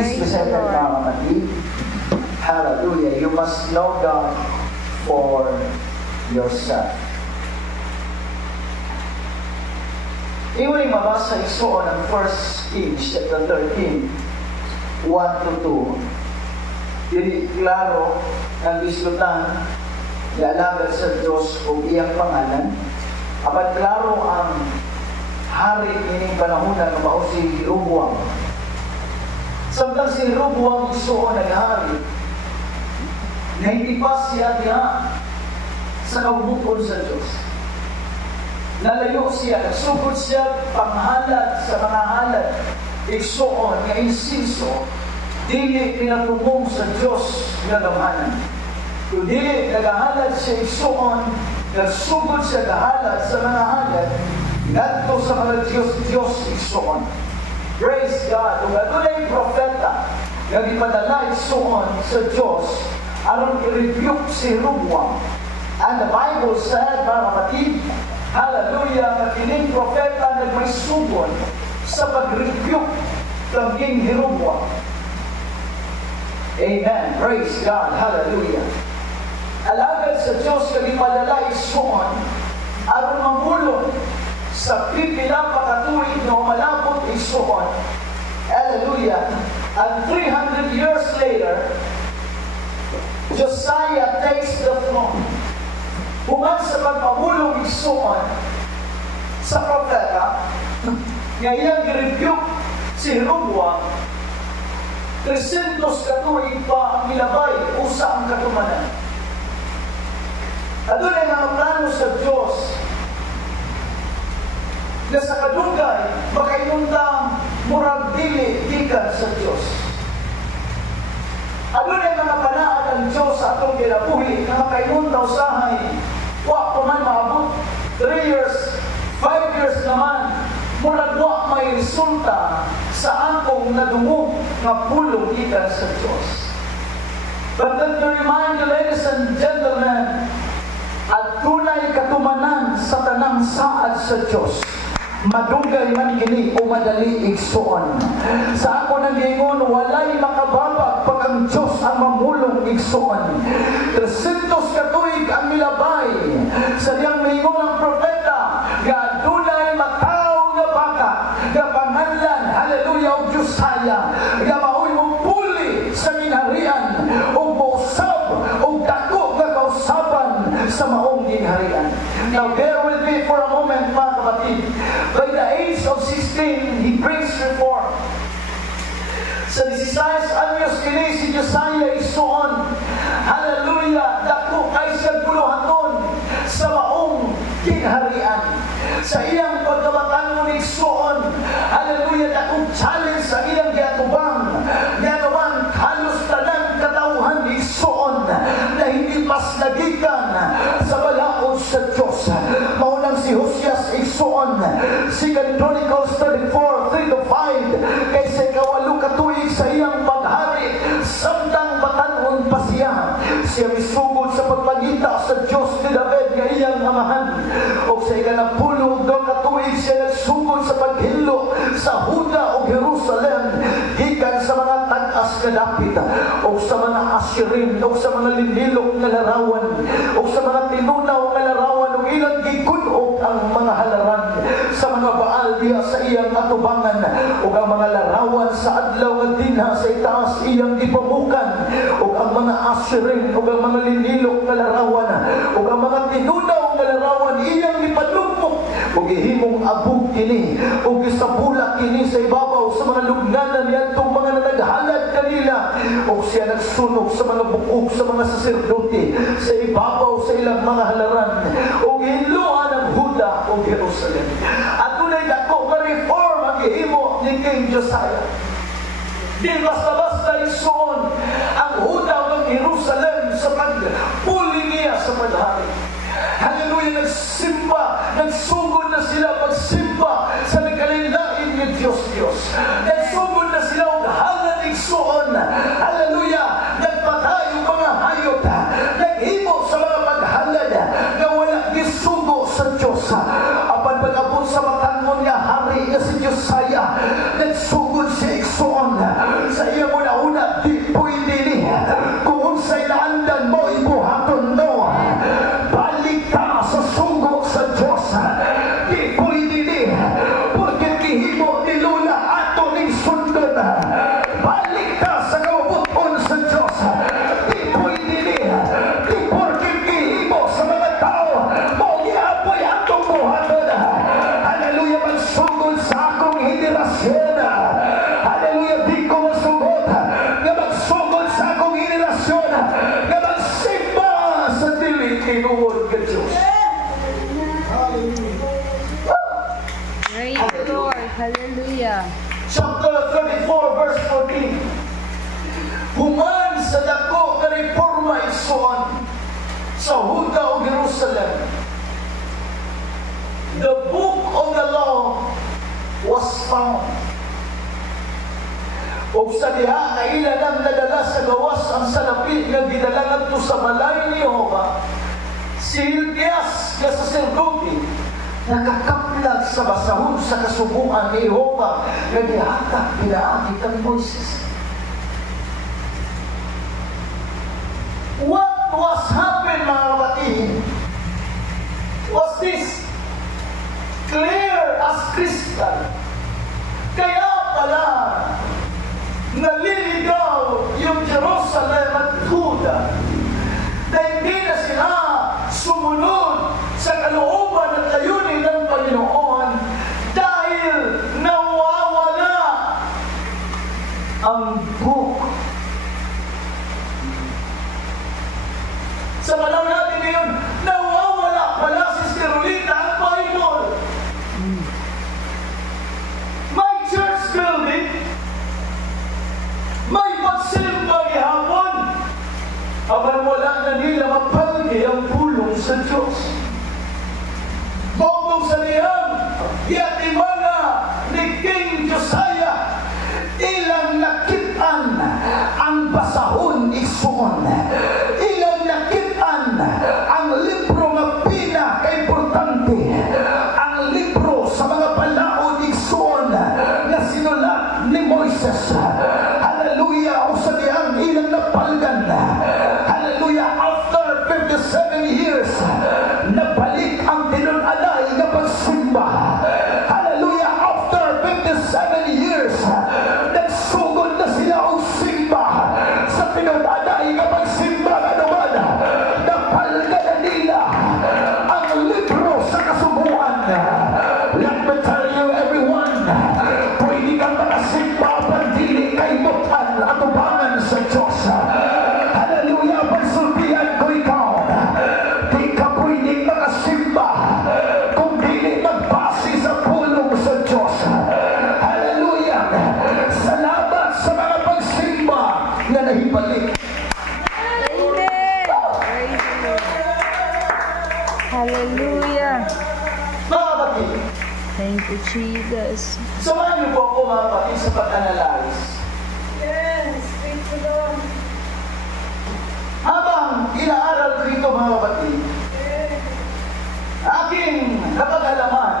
Please be seated, mga kapatid. Hallelujah. You must know God for yourself. Iuling mabasa isuon ang 1 Kings chapter 13, 1 to 2. Dili klaro ang islutan ialagad sa Diyos o iyang pangalan. Apat klaro ang hari ining panahon na mao si Jeroboam. Samtang si Jeroboam isuon naghari, na hindi pa siya diha sa kaubukon sa Diyos. Nalayo siya, nagsugod siya panghalad sa mga halad, isuon nga insinso, dili pinatumong sa Diyos nga gamanan. Kung dili nagahalad siya isuon, nagsugod siya gahalad sa mga halad, ngadto sa mga Diyos isuon. Praise God. Kung ito na yung propeta na ipadala isuon sa Diyos, aron i-rebuke si Jeroboam. And the Bible said, mga kapatid, hallelujah, na kining propeta nagmaysugod sa pag-rebuke ng King Jeroboam. Amen. Praise God. Hallelujah. Alagad sa Diyos kanipadala isuon aron mamulong sa pipila pakatuig na malabot isuon. Hallelujah. And 300 years later, Josiah takes the throne. Human sa pagpamulong isuon sa propeta, ngayang i-rebuke si Jeroboam, 300 katuig pa ang ilabay usa ang katumanan. At doon ay mga plano sa Diyos na sa kadugay makainuntang murag dili gikan sa Diyos. At doon ay mga panaan ng Diyos sa atong kinabuhi na makainuntaw sahay wa pa man maabot 3 years, 5 years naman murag wa may resulta sa akong nadungog nga pulong gikan sa Diyos. But let me remind you, ladies and gentlemen, at tunay katumanan sa tanang saad sa Diyos, madugay man kini o madali igsuon. Sa ako nagingon, walay makababag pag ang Diyos ang mamulong igsuon. 300 katuig ang milabay sa diyang mingon ang propeta, nga dunay makaw nga baka, nga panganlan, hallelujah, o Josiah, nga maoy mong puli sa ginharian, o mausab, o dako nga kausaban sa maong ginharian. Now bear with me for a moment, mga kapatid. By the age of 16, he brings reform. Sa 16 anyos kini si Josiah isuon, hallelujah, dako kay siya guluhaton sa maong ginharian. Sa iyang pagkabatan isuon, hallelujah, dakong challenge sa iyang giatubang, ganawan halos tanang katawhan isuon na hindi pas nagikan sa balaod sa Diyos. Maunang si Hosea isuon, 2 Chronicles 34, 3-5, kaysa ikawalo katuig sa iyang paghari, samtang batanon pa siya misugod sa pagpagita sa Diyos ni David nga iyang amahan. O sa ikanapulo daw katuig siya nagsugod sa paghilo sa Huda o Jerusalem, gikan sa mga tag-as nga dapit, o sa mga Assyrim, o sa mga linilok na larawan, o sa mga tinunaw na larawan, o ilang gigunog ang mga halaran sa mga Baal diya sa iyang atubangan, o ang mga larawan sa adlaw nga dinha sa itaas iyang ipamukan, o ang mga Assyrim, o ang mga linilok na larawan, o ang mga tinunaw na larawan iyang ipanugmok, o gihimong abog kini, o gisabula kini sa ibabaw sa mga lugnanan niyadtong mga naghalad kanila, o siya nagsunog sa mga bukog sa mga saserdote sa ibabaw sa ilang mga halaran, o gihiluan ang Huda o Jerusalem. At tunay dako nga reform ang gihimo ni King Josiah. Di basta-basta isuon ang Huda o Jerusalem sa pagpuli niya sa paghari. Hallelujah, nagsimba, nagsugod na sila pagsimba sa nagkalilain ni Diyos. Nagsugod na sila og halad igsuon. Hallelujah, nagpatay mga hayop, naghimo sa mga paghalad na wala gisugo sa Diyos. Apan pag-abot sa matangon nga hari nga si Josiah, nagsugod siya igsuon sa iyang 4 verse 14. Human sa dako nga reforma igsoon sa Huda o Jerusalem, the book of the law was found. O sa diha na ilan ang nadala sa gawas ang salapi nga gidala ngadto sa balay ni Jehova, si Hilkias nga saserdote nakakaplag sa basahon sa kasubuan ni Jehova nga gihatag pinaagi kang Moises. What was happened, mga kapatid, was this clear as crystal. Kaya pala naliligaw yung Jerusalem at Juda na hindi na sila sumunod sa kalooban at layunin ng Panginoon dahil nawawala ang book. Sa panahon natin ngayon, nawawala pala si Sterolita ang Bible. May church building, may pagsimba ihapon, aban wala na nila mapalgi ang pulong sa Diyos. Bogong sa niyang yatimana ni King Josiah, ilang nakitaan ang basahon igsoon, ilang nakitaan ang libro nga pinaka-importante, ang libro sa mga balaod igsoon na sinulat ni Moises. Hallelujah! O sa diyang ilang napalgan. Hallelujah! After 57 years, nabalik ang tinunalay na pagsimba. Hallelujah! After 57 years, nagsugod na sila ang simba sa tinunalay na pagsimba na naman. Napalgan na nila ang libro sa kasubuan. Let me tell you, everyone, pwede kang makasimba pandili kay mutan at ubangan sa Diyos. Hallelujah! Pagsulbihan ko ikaw, di ka pwedeng makasimba kung di magbase sa pulong sa Diyos. Hallelujah! Salamat sa mga pagsimba na nahibalik. Amen! Praise the Lord. Hallelujah! Mga kapatid, Thank you, Jesus. samahan niyo po ako mga kapatid sa pag-analyze. Yes, thank you, Lord. Habang inaaral ko ito mga kapatid, aking napag-alaman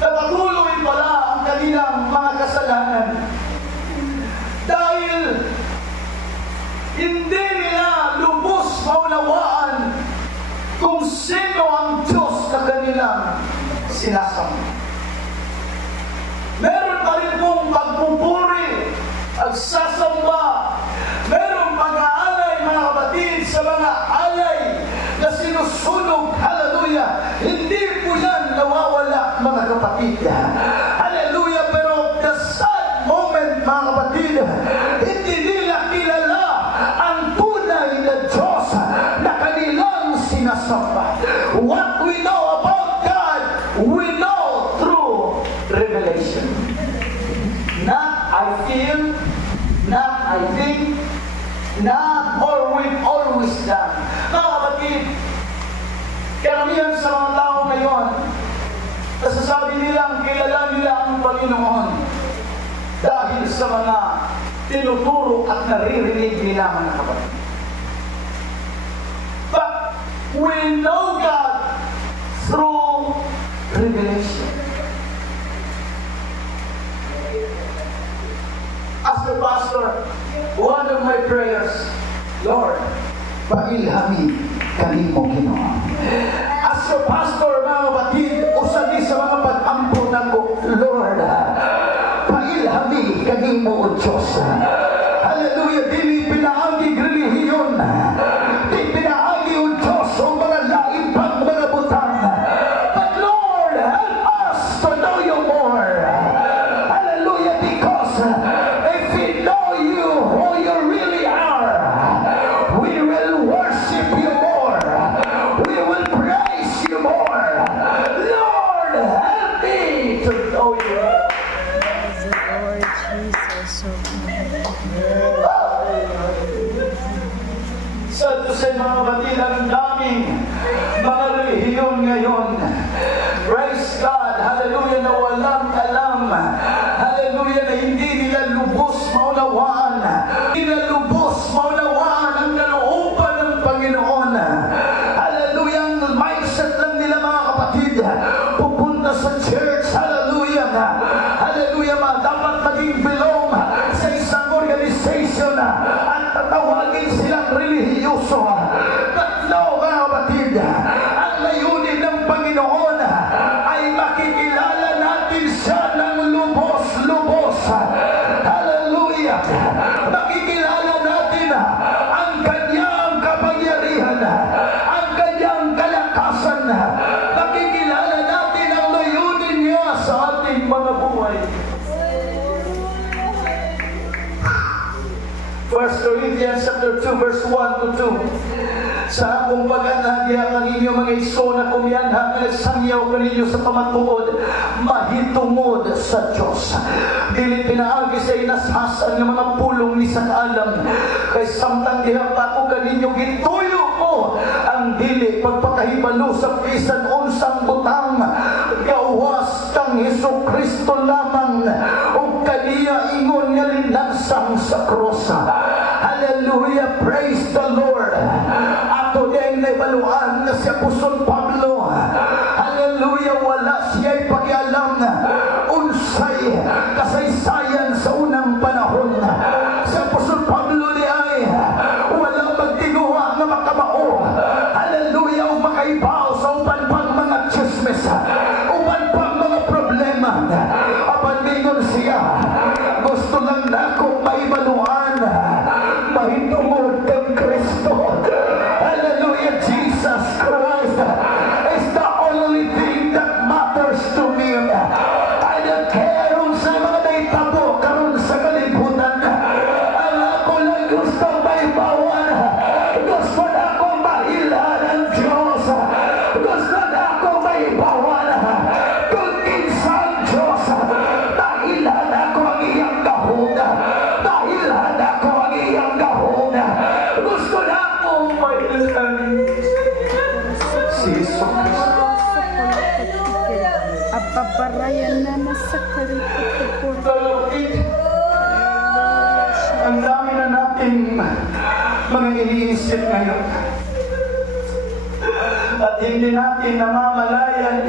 na patuloy pala ang kanilang mga kasalanan dahil hindi nila lubos maunawaan kung sino ang Diyos na kanilang sinasamba. Meron pa rin pong pagpupuri, pagsasamba, meron pag-aalay mga kapatid sa mga alay na sinusunog. Hallelujah! Hindi po yan nawawala mga kapatid. Hallelujah! Pero the sad moment mga kapatid, hindi nila kilala ang tunay na Diyos na kanilang sinasamba. What we know about God, we know through revelation. Not I feel, not I think, not all we've always done. Mga kapatid, karamihan sa mga tao ngayon, nasasabi nilang kilala nila ang Panginoon dahil sa mga tinuturo at naririnig nila mga kapatid. But we know God through revelation. As a pastor, one of my prayers, Lord, pailhami kanimo Ginoo. As a pastor, mga kapatid, usa ni sa mga pag-ampo nako, Lord, pailhami kanimo o Diyos. Hallelujah! Dili pinaagi relihiyon, di pinaagi o Diyos o mga lain pang mga butang. But Lord, help us to know you more. Hallelujah! Because if we know you who you really are, we will worship you more. We will praise you more. Lord, help me to know you. Sad to say, mga kapatid, ang daming mga relihiyon ngayon. Praise God, hallelujah, na walang alam. Hallelujah, na hindi nila lubos maunawaan. Hindi nila lubos maunawaan ang kalooban ng Panginoon. Hallelujah, ang mindset lang nila, mga kapatid, pupunta sa church. Hallelujah, hallelujah, dapat maging belong sa isang organization at tatawagin silang relihiyoso. Tatlo, mga kapatid, ang layunin ng Panginoon ay makikilala natin siya ng lubos-lubos. Hallelujah! Makikilala natin ang kanyang kapangyarihan, ang kanyang kalakasan. Makikilala natin ang layunin niya sa ating mga buhay. 1 Corinthians chapter 2 verse 1 to 2. Sa akong pag-anagya kaninyo mga iso na kumiyanha nga nagsangyaw kaninyo sa pamatuod, mahitungod sa Diyos. Dili pinaagi sa inasasan ng mga pulong ni sa kaalam. Kay samtang diha pa ako kaninyo gituyo ko ang dili pagpakahibalo sa bisan unsang butang. Gawas kang Jesucristo lamang o kaniya ingon nga linansang sa cross. Hallelujah, praise the Lord. Ato din naibaluan na si Apostol Pablo. Hallelujah, wala siya'y pakialam unsay kasaysayan sa unang panahon. Si Apostol Pablo di ay walang magtinuha na makabao. Hallelujah, o makaibaw sa uban pang mga chismes, uban pang mga problema. Abaningon siya, gusto lang na akong maibaluan, mahitungod kang Kristo. Hallelujah, Jesus Christ is the only thing that matters to me. I don't care kung sa mga naitabo karon sa kalibutan. Ang ako lang gusto maibawan. Gusto na akong mahilan ng Diyos. Gusto na akong maibawan. Kung kinsang Diyos, dahilan ako ang iyang kahuna. Dahilan ako ang iyang kahuna. Gusto na akong mahilan. Si Jesus Christ. Apaparayan na nasa karipot. Ang dami na nating mga iniisip ngayon. At hindi natin namamalayan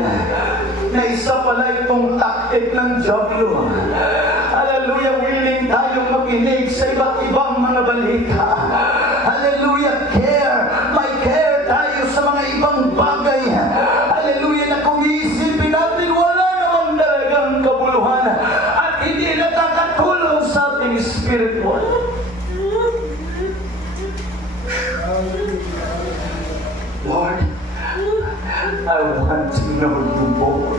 na isa pala itong taktik ng Diablo. Hallelujah, willing tayong makinig sa iba't ibang mga balita. Hallelujah, may care tayo sa mga ibang bagay. Hallelujah, na kung iisipin natin wala namang talagang kabuluhan at hindi nakakatulong sa ating spiritual. Lord, I want to know you more.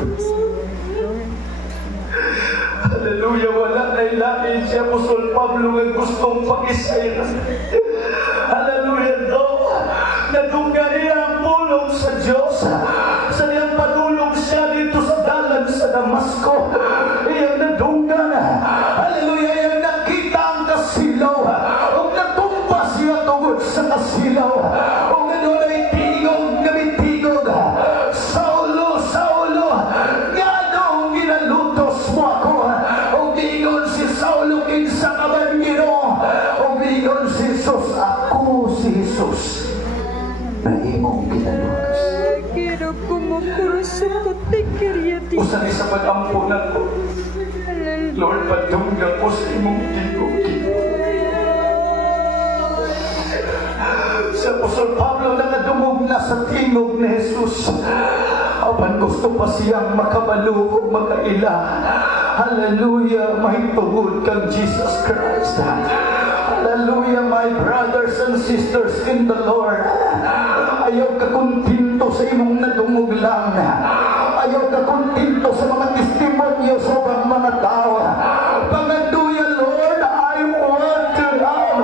Hallelujah, wala na ilahin si Apostol Pablo ang gustong pag-isairan. Hallelujah, nadungga niya ang pulong sa Diyos. Sa niyang patulong siya dito sa dalan sa Damasco. Iyang nadungga na. Hallelujah, iyang nakita ang kasilaw. O natumba siya tungod sa kasilaw. O gano'n ay tingog na mitigog. Saulo, Saulo, nga nung ginalutos mo ako. O gingon si Saulo kinsa ka man Ginoo. O gingon si Jesus, ako si Jesus na imong ginalutos. Usan sa pag-ampunan ko, Lord, padungga ko sa imong tingog. Si Apostol Pablo nakadungog na sa tingog ni Jesus. Apan gusto pa siyang makabalo o makaila. Hallelujah, mahitungod kang Jesus Christ. Hallelujah, my brothers and sisters in the Lord. Ayaw ka kontinto sa imong nadungog lang. Ayaw ka kontinto sa mga testimonyo sa mga tao. Pangaduya, Lord, I want to have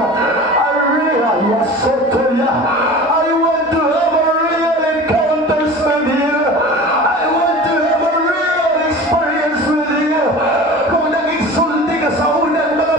a real yasotoya. I want to have a real encounters with you. I want to have a real experience with you. Kung naging sulti ka sa unang mga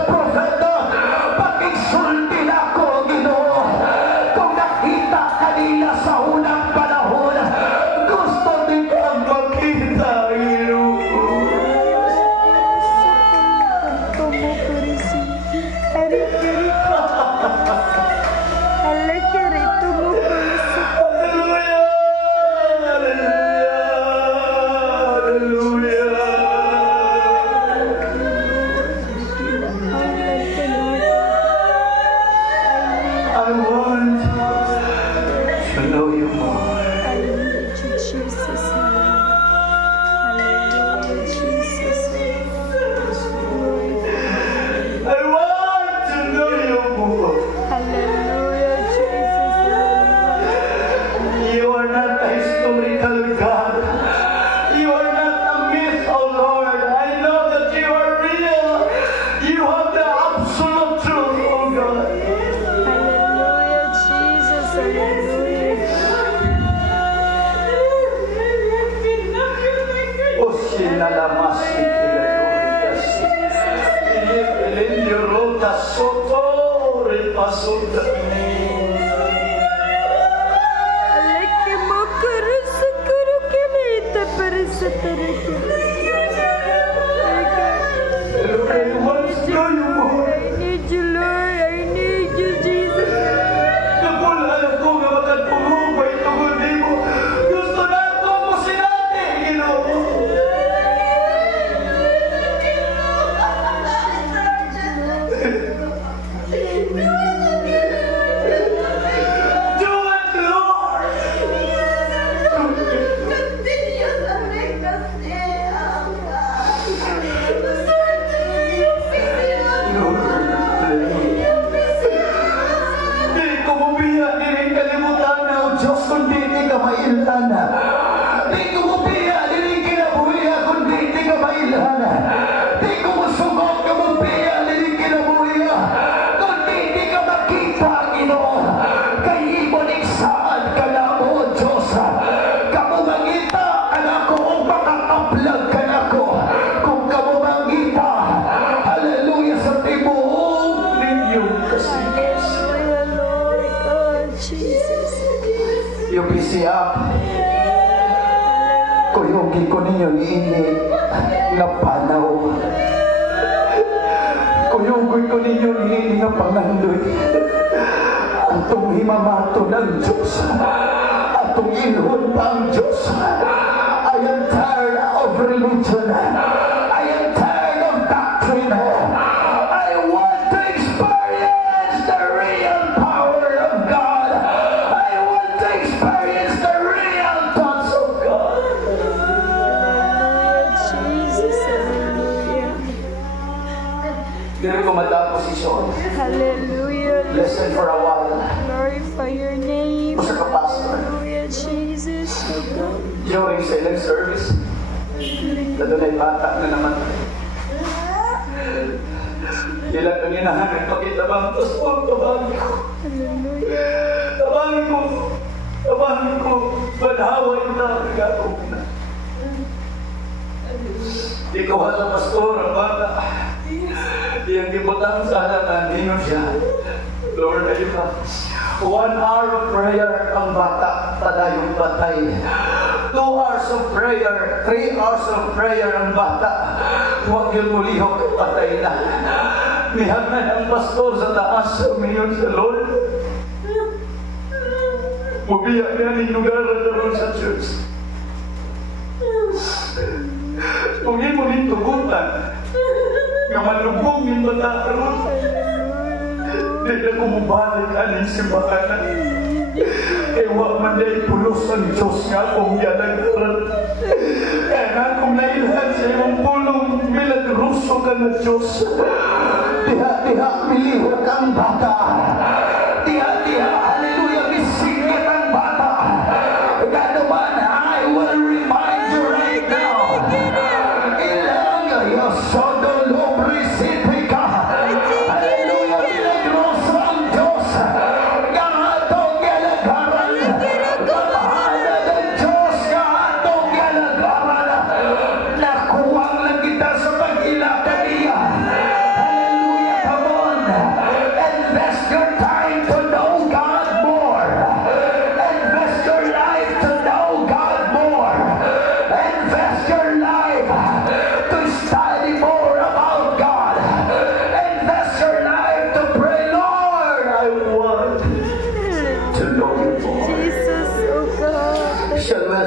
Invest your time.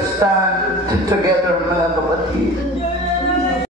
stand together mga kapatid.